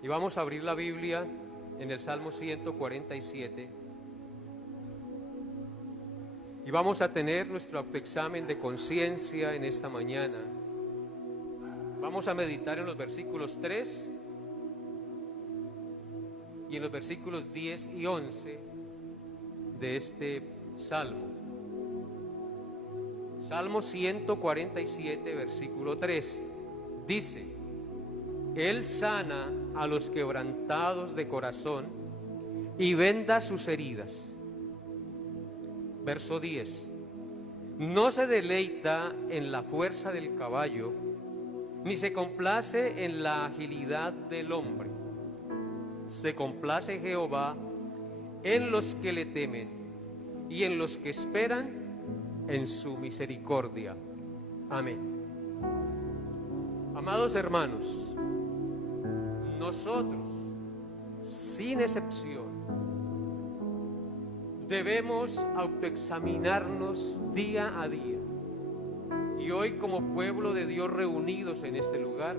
Y vamos a abrir la Biblia en el Salmo 147. Y vamos a tener nuestro autoexamen de conciencia en esta mañana. Vamos a meditar en los versículos 3 y en los versículos 10 y 11 de este Salmo. Salmo 147, versículo 3, dice: Él sana a los quebrantados de corazón y venda sus heridas. Verso 10: No se deleita en la fuerza del caballo, ni se complace en la agilidad del hombre. Se complace Jehová en los que le temen y en los que esperan en su misericordia. Amén. Amados hermanos, nosotros, sin excepción, debemos autoexaminarnos día a día. Y hoy, como pueblo de Dios reunidos en este lugar,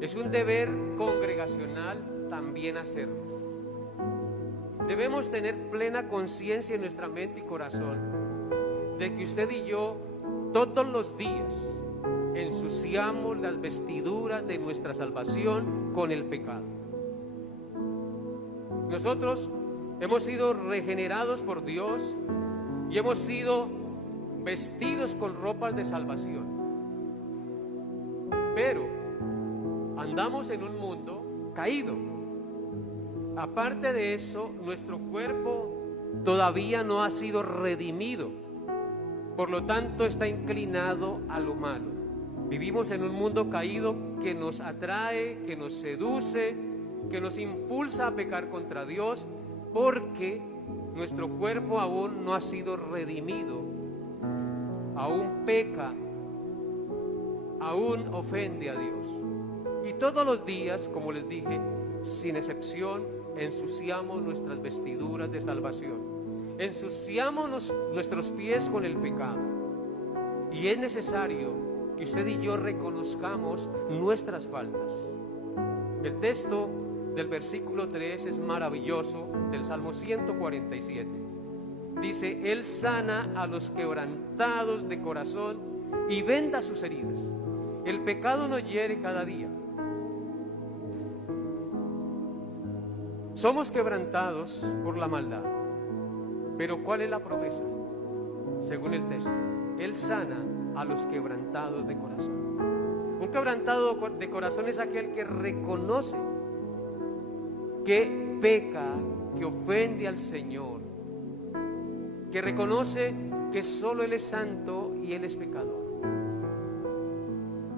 es un deber congregacional también hacerlo. Debemos tener plena conciencia en nuestra mente y corazón de que usted y yo todos los días ensuciamos las vestiduras de nuestra salvación con el pecado. Nosotros hemos sido regenerados por Dios y hemos sido vestidos con ropas de salvación. Pero andamos en un mundo caído. Aparte de eso, nuestro cuerpo todavía no ha sido redimido. Por lo tanto, está inclinado a lo malo. Vivimos en un mundo caído que nos atrae, que nos seduce, que nos impulsa a pecar contra Dios, porque nuestro cuerpo aún no ha sido redimido, aún peca, aún ofende a Dios. Y todos los días, como les dije, sin excepción, ensuciamos nuestras vestiduras de salvación. Ensuciamos nuestros pies con el pecado. Y es necesario que usted y yo reconozcamos nuestras faltas. El texto del versículo 3 es maravilloso, del Salmo 147. Dice: Él sana a los quebrantados de corazón y venda sus heridas. El pecado nos hiere cada día. Somos quebrantados por la maldad. Pero ¿cuál es la promesa? Según el texto, Él sana a los quebrantados de corazón. Un quebrantado de corazón es aquel que reconoce que peca, que ofende al Señor, que reconoce que solo Él es santo y Él es pecador.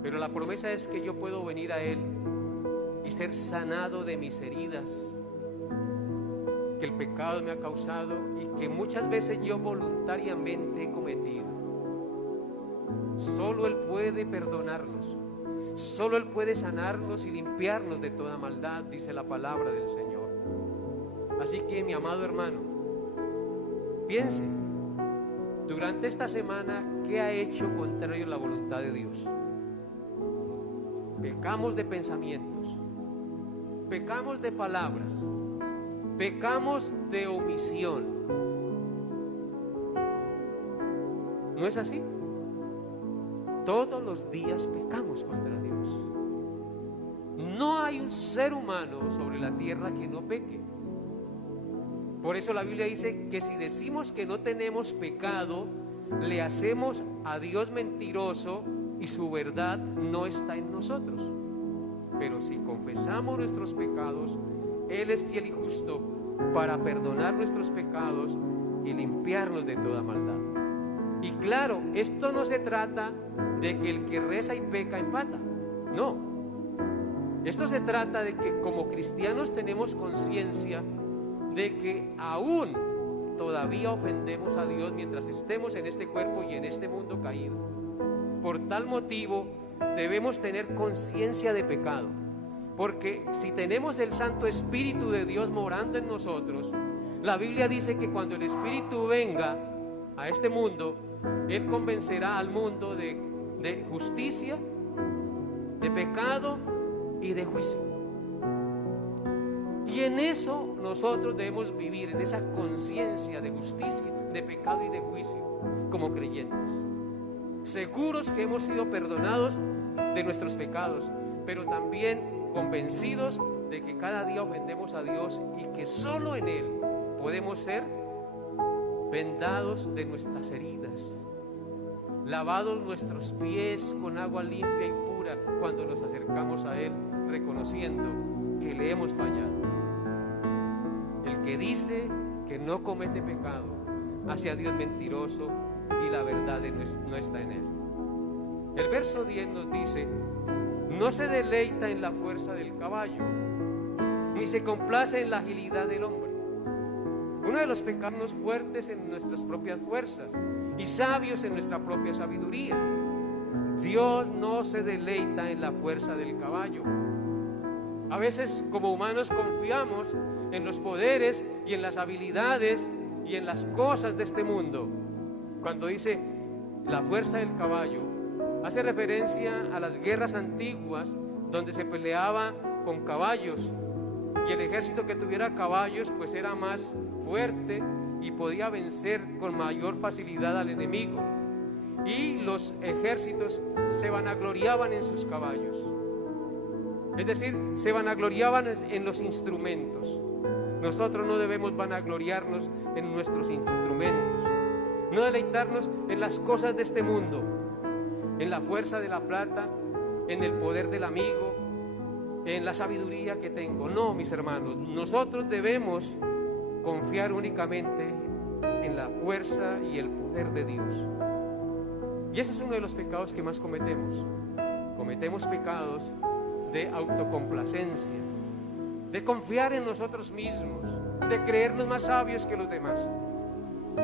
Pero la promesa es que yo puedo venir a Él y ser sanado de mis heridas que el pecado me ha causado y que muchas veces yo voluntariamente he cometido. Solo Él puede perdonarnos, solo Él puede sanarnos y limpiarnos de toda maldad, dice la palabra del Señor. Así que, mi amado hermano, piense durante esta semana qué ha hecho contrario a la voluntad de Dios. Pecamos de pensamientos, pecamos de palabras, pecamos de omisión. ¿No es así? Todos los días pecamos contra Dios. No hay un ser humano sobre la tierra que no peque. Por eso la Biblia dice que si decimos que no tenemos pecado, le hacemos a Dios mentiroso y su verdad no está en nosotros. Pero si confesamos nuestros pecados, Él es fiel y justo para perdonar nuestros pecados y limpiarnos de toda maldad. Y claro, esto no se trata de que el que reza y peca empata. No. Esto se trata de que como cristianos tenemos conciencia de que aún todavía ofendemos a Dios mientras estemos en este cuerpo y en este mundo caído. Por tal motivo debemos tener conciencia de pecado. Porque si tenemos el Santo Espíritu de Dios morando en nosotros, la Biblia dice que cuando el Espíritu venga a este mundo, Él convencerá al mundo de justicia, de pecado y de juicio. Y en eso nosotros debemos vivir, en esa conciencia de justicia, de pecado y de juicio, como creyentes. Seguros que hemos sido perdonados de nuestros pecados, pero también convencidos de que cada día ofendemos a Dios y que solo en Él podemos ser vendados de nuestras heridas, lavados nuestros pies con agua limpia y pura cuando nos acercamos a Él, reconociendo que le hemos fallado. El que dice que no comete pecado hace a Dios mentiroso y la verdad no está en Él. El verso 10 nos dice: no se deleita en la fuerza del caballo, ni se complace en la agilidad del hombre. Uno de los pecados fuertes en nuestras propias fuerzas y sabios en nuestra propia sabiduría. Dios no se deleita en la fuerza del caballo. A veces como humanos confiamos en los poderes y en las habilidades y en las cosas de este mundo. Cuando dice la fuerza del caballo, hace referencia a las guerras antiguas donde se peleaba con caballos, y el ejército que tuviera caballos pues era más fuerte y podía vencer con mayor facilidad al enemigo, y los ejércitos se vanagloriaban en sus caballos, es decir, se vanagloriaban en los instrumentos. Nosotros no debemos vanagloriarnos en nuestros instrumentos, no deleitarnos en las cosas de este mundo, en la fuerza de la plata, en el poder del amigo, en la sabiduría que tengo. No, mis hermanos, nosotros debemos confiar únicamente en la fuerza y el poder de Dios. Y ese es uno de los pecados que más cometemos. Cometemos pecados de autocomplacencia, de confiar en nosotros mismos, de creernos más sabios que los demás,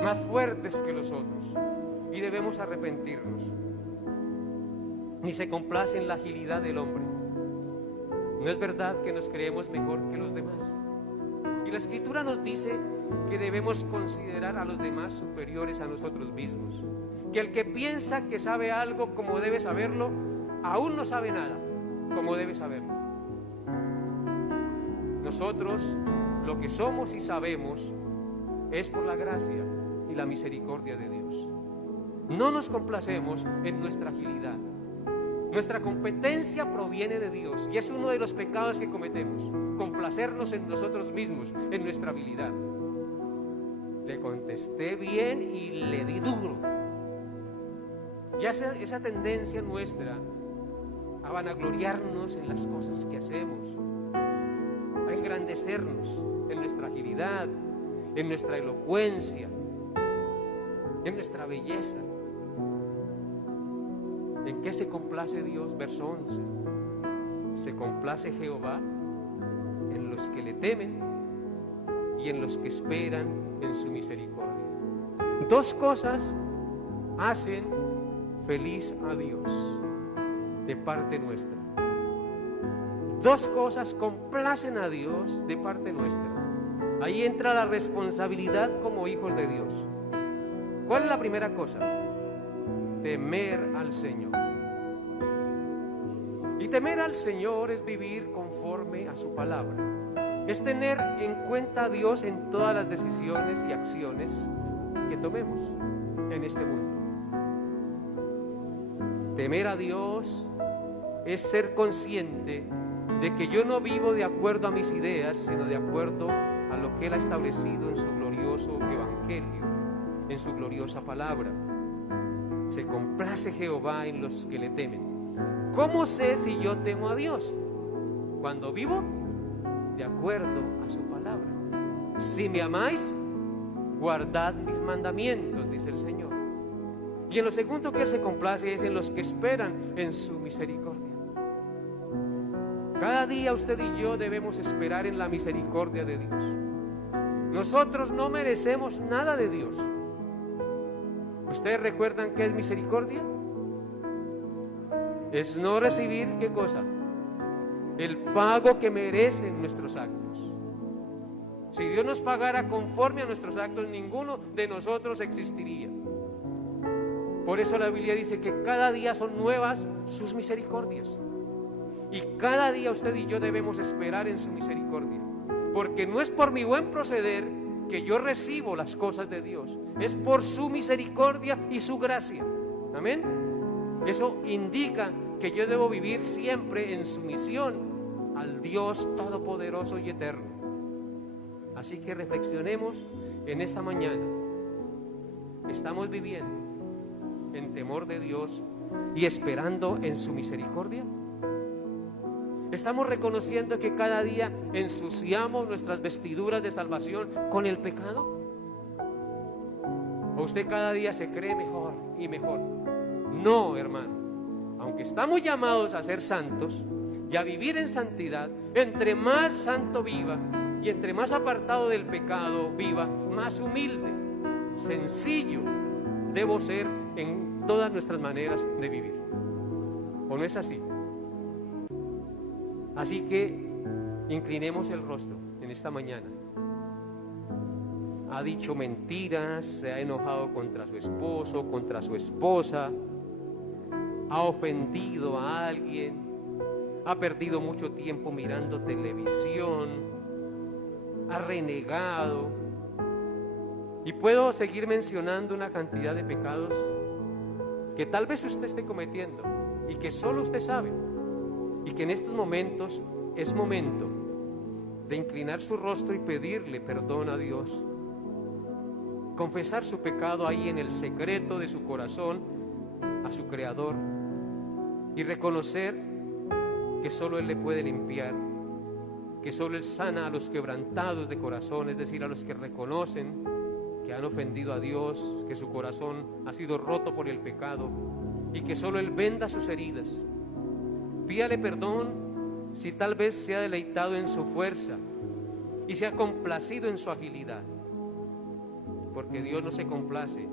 más fuertes que los otros, y debemos arrepentirnos. Ni se complace en la agilidad del hombre. No es verdad que nos creemos mejor que los demás. Y la Escritura nos dice que debemos considerar a los demás superiores a nosotros mismos. Que el que piensa que sabe algo como debe saberlo, aún no sabe nada como debe saberlo. Nosotros lo que somos y sabemos es por la gracia y la misericordia de Dios. No nos complacemos en nuestra agilidad. Nuestra competencia proviene de Dios, y es uno de los pecados que cometemos, complacernos en nosotros mismos, en nuestra habilidad. Le contesté bien y le di duro. Ya esa tendencia nuestra a vanagloriarnos en las cosas que hacemos, a engrandecernos en nuestra agilidad, en nuestra elocuencia, en nuestra belleza. ¿En qué se complace Dios? Verso 11. Se complace Jehová en los que le temen y en los que esperan en su misericordia. Dos cosas hacen feliz a Dios de parte nuestra. Dos cosas complacen a Dios de parte nuestra. Ahí entra la responsabilidad como hijos de Dios. ¿Cuál es la primera cosa? Temer al Señor. Y temer al Señor es vivir conforme a su palabra. Es tener en cuenta a Dios en todas las decisiones y acciones que tomemos en este mundo. Temer a Dios es ser consciente de que yo no vivo de acuerdo a mis ideas, sino de acuerdo a lo que Él ha establecido en su glorioso evangelio, en su gloriosa palabra. Se complace Jehová en los que le temen. ¿Cómo sé si yo temo a Dios? Cuando vivo de acuerdo a su palabra. Si me amáis, guardad mis mandamientos, dice el Señor. Y en lo segundo que Él se complace es en los que esperan en su misericordia. Cada día usted y yo debemos esperar en la misericordia de Dios. Nosotros no merecemos nada de Dios. ¿Ustedes recuerdan qué es misericordia? Es no recibir, ¿qué cosa? El pago que merecen nuestros actos. Si Dios nos pagara conforme a nuestros actos, ninguno de nosotros existiría. Por eso la Biblia dice que cada día son nuevas sus misericordias. Y cada día usted y yo debemos esperar en su misericordia. porque no es por mi buen proceder que yo recibo las cosas de Dios, es por su misericordia y su gracia. Amén. Eso indica que yo debo vivir siempre en sumisión al Dios todopoderoso y eterno. Así que reflexionemos en esta mañana. ¿Estamos viviendo en temor de Dios y esperando en su misericordia? ¿Estamos reconociendo que cada día ensuciamos nuestras vestiduras de salvación con el pecado? ¿O usted cada día se cree mejor y mejor? No, hermano. Aunque estamos llamados a ser santos y a vivir en santidad, entre más santo viva y entre más apartado del pecado viva, más humilde, sencillo debo ser en todas nuestras maneras de vivir. ¿O no es así? Así que inclinemos el rostro en esta mañana. Ha dicho mentiras, se ha enojado contra su esposo, contra su esposa, ha ofendido a alguien, ha perdido mucho tiempo mirando televisión, ha renegado, y puedo seguir mencionando una cantidad de pecados que tal vez usted esté cometiendo y que solo usted sabe, y que en estos momentos es momento de inclinar su rostro y pedirle perdón a Dios, confesar su pecado ahí en el secreto de su corazón a su Creador y reconocer que solo Él le puede limpiar, que solo Él sana a los quebrantados de corazón, es decir, a los que reconocen que han ofendido a Dios, que su corazón ha sido roto por el pecado y que solo Él venda sus heridas. Pídale perdón si tal vez se ha deleitado en su fuerza y se ha complacido en su agilidad, porque Dios no se complace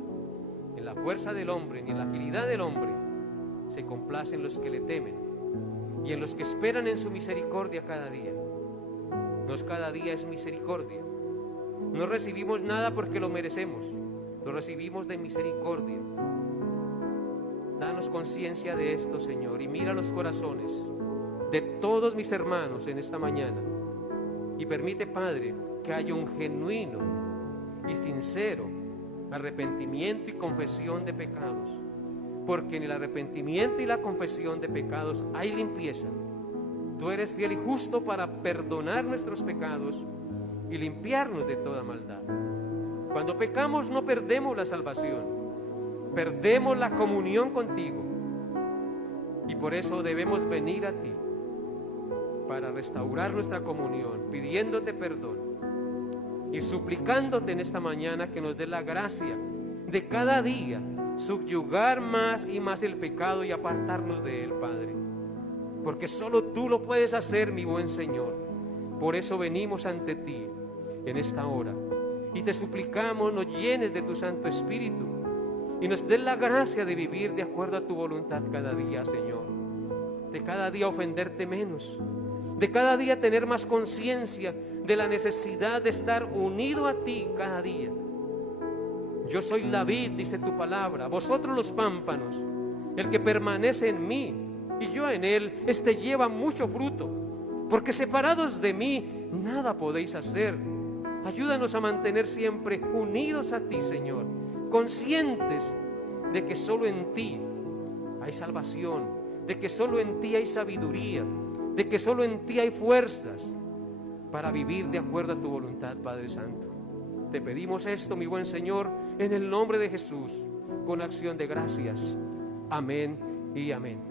en la fuerza del hombre ni en la agilidad del hombre, se complace en los que le temen y en los que esperan en su misericordia cada día. No es cada día, es misericordia. No recibimos nada porque lo merecemos, lo recibimos de misericordia. Danos conciencia de esto, Señor, y mira los corazones de todos mis hermanos en esta mañana y permite, Padre, que haya un genuino y sincero arrepentimiento y confesión de pecados, porque en el arrepentimiento y la confesión de pecados hay limpieza. Tú eres fiel y justo para perdonar nuestros pecados y limpiarnos de toda maldad. Cuando pecamos no perdemos la salvación, perdemos la comunión contigo, y por eso debemos venir a ti para restaurar nuestra comunión, pidiéndote perdón y suplicándote en esta mañana que nos dé la gracia de cada día subyugar más y más el pecado y apartarnos de él, Padre, porque solo tú lo puedes hacer, mi buen Señor. Por eso venimos ante ti en esta hora y te suplicamos nos llenes de tu Santo Espíritu y nos des la gracia de vivir de acuerdo a tu voluntad cada día, Señor, de cada día ofenderte menos, de cada día tener más conciencia de la necesidad de estar unido a ti cada día. Yo soy la vid, dice tu palabra, vosotros los pámpanos. El que permanece en mí y yo en él, este lleva mucho fruto, porque separados de mí nada podéis hacer. Ayúdanos a mantener siempre unidos a ti, Señor, conscientes de que solo en ti hay salvación, de que solo en ti hay sabiduría, de que solo en ti hay fuerzas para vivir de acuerdo a tu voluntad, Padre Santo. Te pedimos esto, mi buen Señor, en el nombre de Jesús, con acción de gracias. Amén y amén.